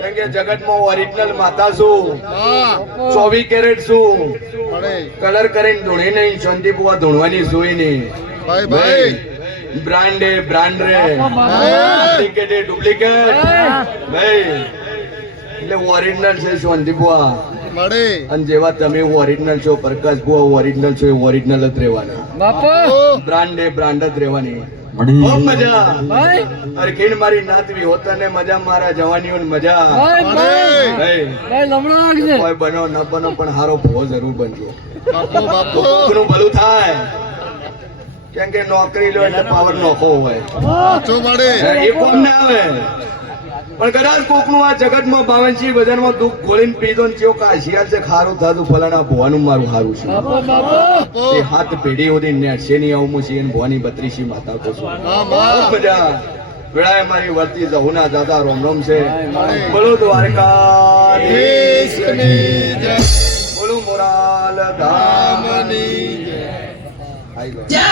કેમ કે જગતમાં ઓરિજિનલ માતા છું, 24 કેરેટ છું, કલર કરીને ધૂણી નહીં, શાંતિ બુઆ ધૂણવાની જોઈ નહીં ભાઈ. બ્રાન્ડ રે ડુપ્લિકેટ ભાઈ, એટલે ઓરિજિનલ છે શાંતિ બુઆ. અને જેવા તમે ઓરિજિનલ છો, પ્રકાશ બુઆ ઓરિજિનલ છો, એ ઓરિજિનલ જ રહેવાના. બ્રાન્ડ જ રહેવાની. ખૂબ મજા અરે ખીણ મારી નાતવી હોતા ને મજા, મારા જવાનીઓ મજા. કોઈ બનો ન બનો પણ હારો ભો જરૂર બનજો. કોકનું ભલું થાય, કેમ કે નોકરી લો એટલે પાવર નોખો હોય એ કોમ ના આવે. પણ કદાચ કોકનું આ જગતમાં 52 બજારમાં દુઃખ ગોળીને પીધો ને ચેવો કાશિયાર છે, ખારું થાતું ફલાણા ભોવાનું મારું હારું છે. એ હાથ પેઢી સુધી નેટશે નહીં આવું છે, એને ભવાની 32 માતા કહું છું. મજા વેળાએ મારી વર્તી જહુના દાદા રોમ રોમ છે. બોલો દ્વારકાધીશ, બોલો મોરાલ ધામની જય.